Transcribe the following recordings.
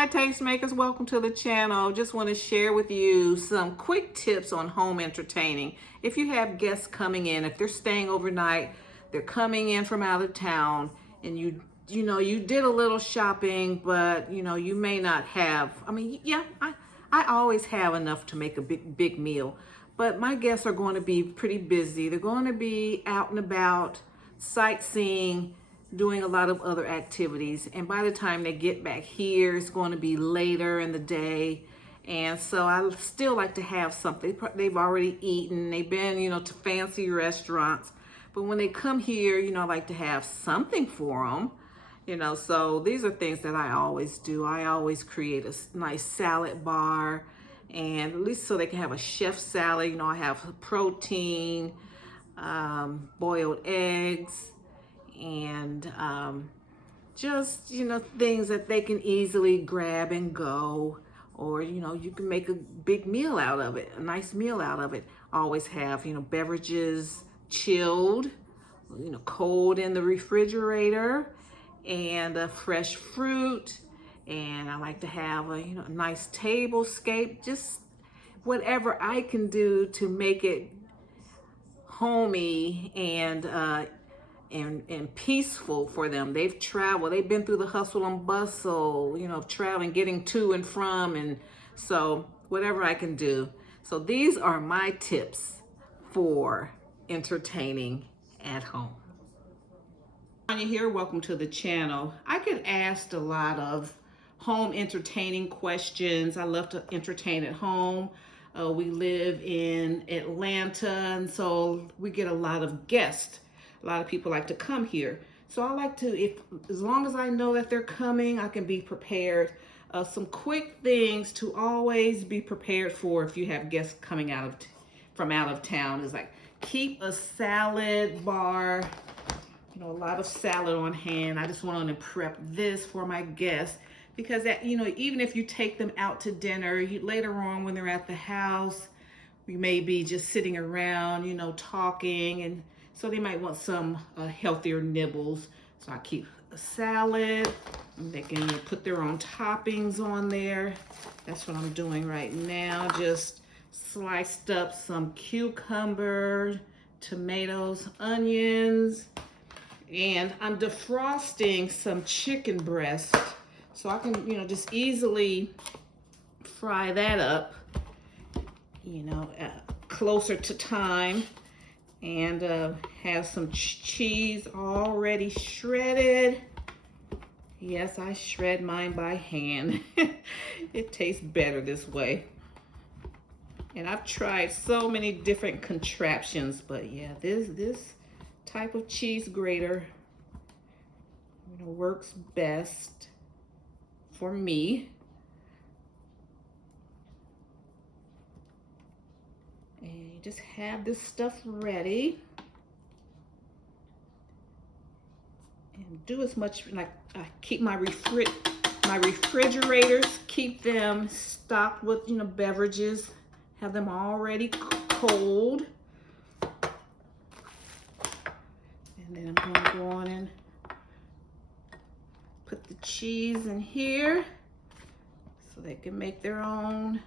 Hi tastemakers, welcome to the channel. Just want to share with you some quick tips on home entertaining. If you have guests coming in, if they're staying overnight, they're coming in from out of town, and you did a little shopping, but you may not have, I always have enough to make a big meal, but my guests are going to be pretty busy. They're going to be out and about, sightseeing, doing a lot of other activities, and by the time they get back here, it's going to be later in the day. And so I still like to have something. They've already eaten, they've been to fancy restaurants, but when they come here, I like to have something for them. So these are things that I always do. I always create a nice salad bar, and at least so they can have a chef salad. I have protein, boiled eggs, and just things that they can easily grab and go, or you can make a big meal out of it, a nice meal out of it. Always have beverages chilled, cold in the refrigerator, and fresh fruit. And I like to have a nice tablescape, just whatever I can do to make it homey and peaceful for them. They've traveled, they've been through the hustle and bustle, of traveling, getting to and from, and so whatever I can do. So these are my tips for entertaining at home. Tanya here, welcome to the channel. I get asked a lot of home entertaining questions. I love to entertain at home. We live in Atlanta, and so we get a lot of guests. A lot of people like to come here. So I like to, as long as I know that they're coming, I can be prepared. Some quick things to always be prepared for if you have guests coming from out of town is like, keep a salad bar, a lot of salad on hand. I just want to prep this for my guests, because that, even if you take them out to dinner, later on when they're at the house, we may be just sitting around, talking, and so they might want some healthier nibbles. So I keep a salad, and they can put their own toppings on there. That's what I'm doing right now. Just sliced up some cucumber, tomatoes, onions, and I'm defrosting some chicken breast, so I can, just easily fry that up, closer to time. And have some cheese already shredded. Yes, I shred mine by hand. It tastes better this way. And I've tried so many different contraptions, but yeah, this type of cheese grater works best for me. And you just have this stuff ready, and do as much, like I keep my refrigerators, keep them stocked with beverages, have them already cold. And then I'm going to go on and put the cheese in here so they can make their own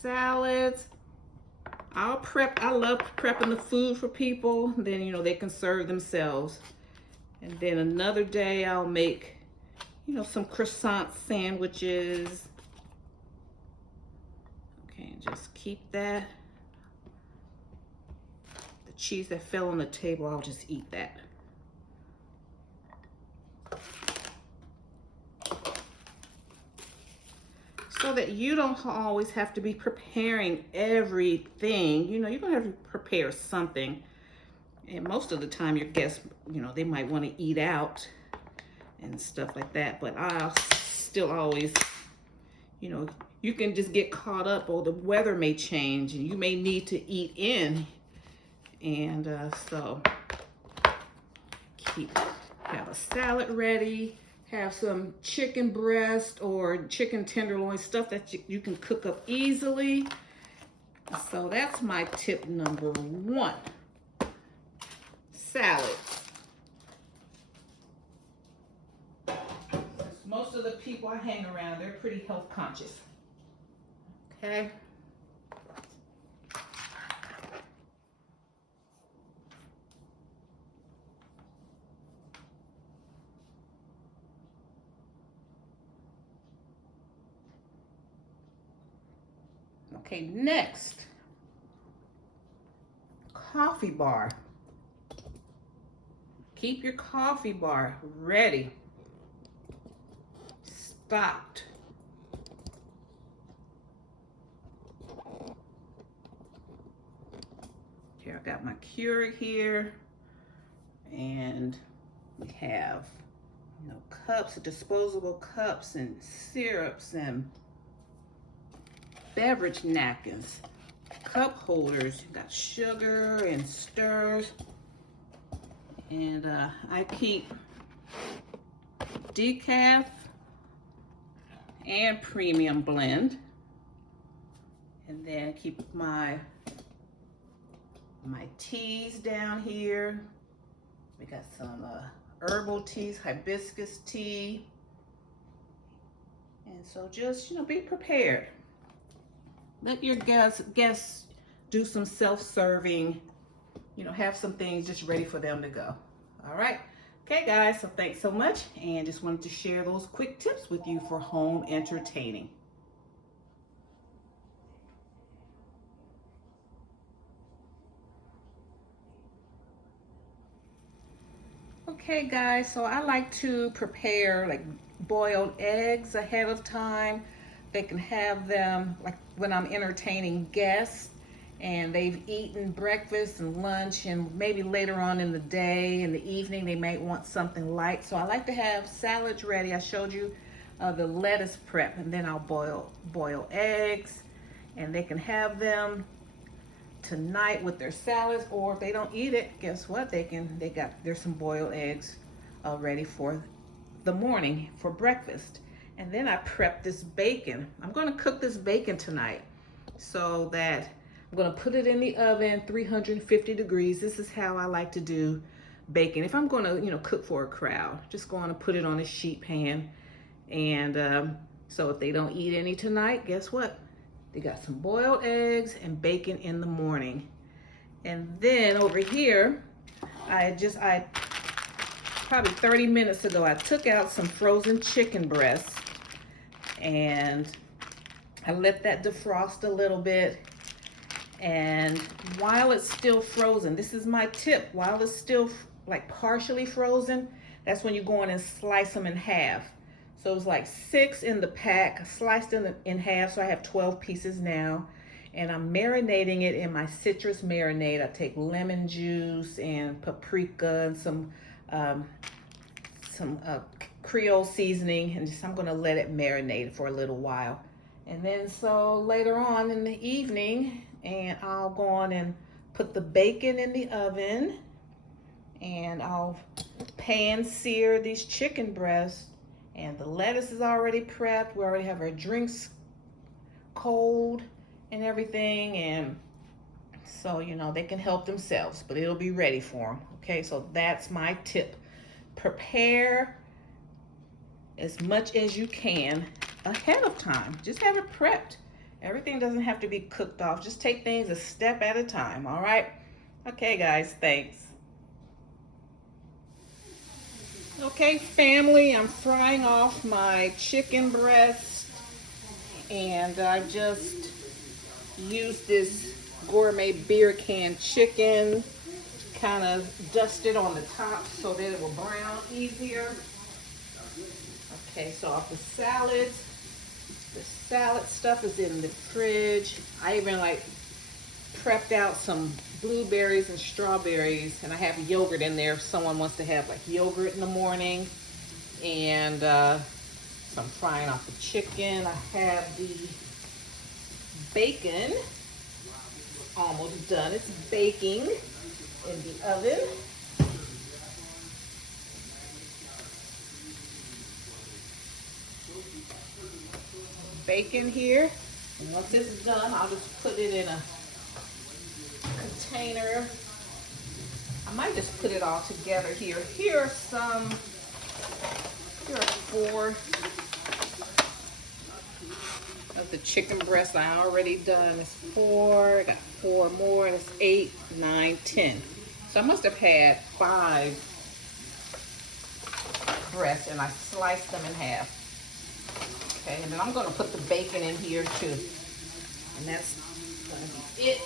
salads. I love prepping the food for people. Then, they can serve themselves. And then another day I'll make, some croissant sandwiches. Okay, and just keep that. The cheese that fell on the table, I'll just eat that. So that you don't always have to be preparing everything. You're gonna have to prepare something. And most of the time your guests, they might want to eat out and stuff like that. But I'll still always, you can just get caught up, or the weather may change and you may need to eat in. And so have a salad ready. Have some chicken breast or chicken tenderloin, stuff that you can cook up easily. So that's my tip number one. Salad. most of the people I hang around, they're pretty health conscious. Okay. Okay, next, coffee bar. Keep your coffee bar ready, stocked. Here, I got my Keurig here, and we have, you know, cups, disposable cups and syrups and beverage napkins, cup holders. You got sugar and stirs. And I keep decaf and premium blend. And then keep my teas down here. We got some herbal teas, hibiscus tea. And so just, you know, be prepared. Let your guests do some self-serving, you know, have some things just ready for them to go. All right. Okay, guys, so thanks so much. And just wanted to share those quick tips with you for home entertaining. Okay, guys, so I like to prepare like boiled eggs ahead of time. They can have them like when I'm entertaining guests and they've eaten breakfast and lunch, and maybe later on in the day, in the evening, they might want something light. So I like to have salads ready. I showed you the lettuce prep, and then I'll boil eggs, and they can have them tonight with their salads, or if they don't eat it, guess what? There's some boiled eggs ready for the morning for breakfast. And then I prep this bacon. I'm going to cook this bacon tonight, so that I'm going to put it in the oven, 350 degrees. This is how I like to do bacon. If I'm going to, you know, cook for a crowd, just going to put it on a sheet pan. And so if they don't eat any tonight, guess what? They got some boiled eggs and bacon in the morning. And then over here, I probably 30 minutes ago, I took out some frozen chicken breasts and I let that defrost a little bit. And while it's still frozen, this is my tip, while it's still like partially frozen, that's when you go in and slice them in half. So it's like 6 in the pack, sliced in half, so I have 12 pieces now. And I'm marinating it in my citrus marinade. I take lemon juice and paprika and some Creole seasoning, and I'm gonna let it marinate for a little while. And then so later on in the evening, and I'll go on and put the bacon in the oven, and I'll pan sear these chicken breasts, and the lettuce is already prepped. We already have our drinks cold and everything, and so, you know, they can help themselves, but it'll be ready for them. Okay, so that's my tip. Prepare as much as you can ahead of time. Just have it prepped. Everything doesn't have to be cooked off. Just take things a step at a time, all right? Okay, guys, thanks. Okay, family, I'm frying off my chicken breast, and I just used this gourmet beer can chicken, kind of dust it on the top so that it will brown easier. Okay, so off the salads. The salad stuff is in the fridge. I even like prepped out some blueberries and strawberries, and I have yogurt in there if someone wants to have like yogurt in the morning. And so I'm frying off the chicken. I have the bacon almost done. It's baking in the oven. Bacon here, and once it's done, I'll just put it in a container. I might just put it all together here. Here are some Here are 4 of the chicken breasts I already done. It's 4, I got 4 more, that's 8, 9, 10. So I must have had 5 breasts and I sliced them in half. Okay, and then I'm gonna put the bacon in here too. And that's gonna be it.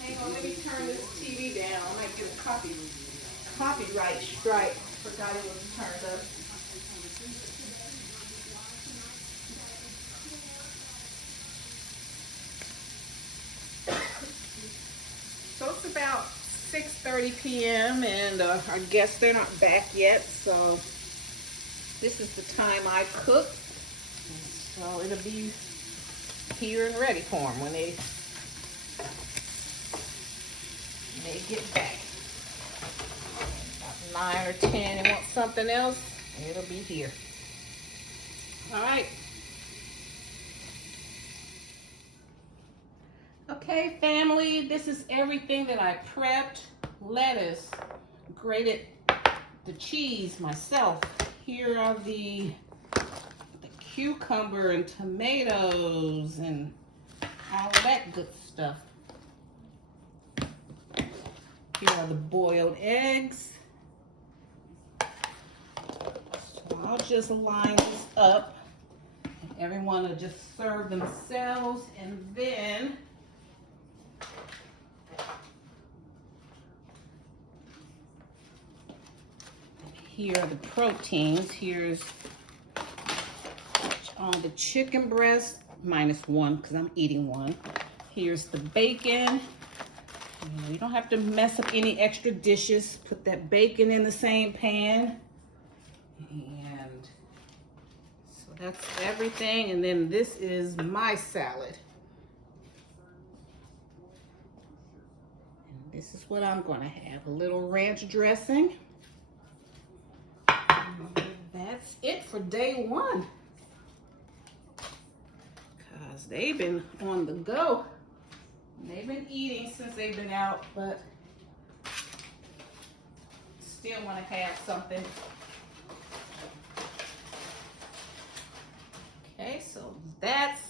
Hang on, let me turn this TV down. I might get a copyright strike. Forgot it was turned up. So it's about 6:30 p.m. and our guests, they're not back yet, so this is the time I cook. So it'll be here and ready for them when they get back. About 9 or 10 and want something else, it'll be here. All right. Okay, family, this is everything that I prepped. Lettuce, grated the cheese myself. Here are the cucumber and tomatoes and all of that good stuff. Here are the boiled eggs. So I'll just line this up. And everyone will just serve themselves, and then here are the proteins. Here's on the chicken breast, -1 because I'm eating 1. Here's the bacon. You don't have to mess up any extra dishes. Put that bacon in the same pan. And so that's everything. And then this is my salad. And this is what I'm going to have. A little ranch dressing. That's it for day 1. Because they've been on the go. They've been eating since they've been out, but still want to have something. Okay, so that's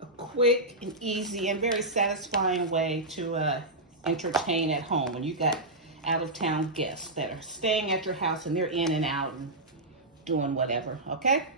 a quick and easy and very satisfying way to entertain at home when you got out-of-town guests that are staying at your house and they're in and out and doing whatever, okay?